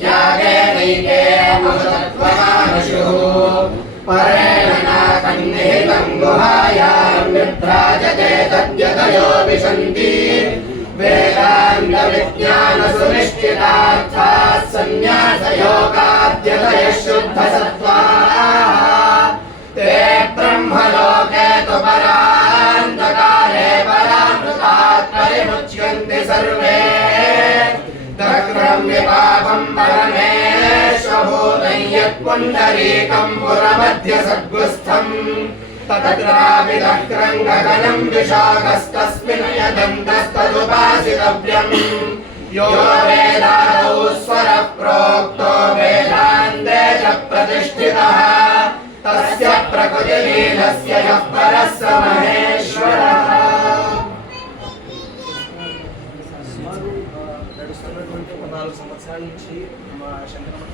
त्यागे नैके अमृतत्वमानुषुः परेण नाकन्निहितं गुहायां विभ्राजते तद्यतयो विशन्ति वेदान्तविज्ञानसुनिश्चितार्थाः सन्न्यासयोगाद्यतयः शुद्धसत्त्वाः ते ब्रह्मलोके तु परान्तकाले परामृतात् परिमुच्यन्ते सर्वे तक्रम्य पापं परमेश्वभूतं यत्पुण्डरीकं पुरमध्यसद्गुस्थम् तत्रापि तक्रङ्गगनं विशाखस्तस्मिन् यदन्तस्तदुपासितव्यम् यो वेदादौ स्वरः प्रोक्तो वेदान्ते च प्रतिष्ठितः तस्य प्रकृतिलीलस्य यः परः स महेश्वरः। సుమారు 14 సంవత్సరాల నుంచి మా శంకరమఠ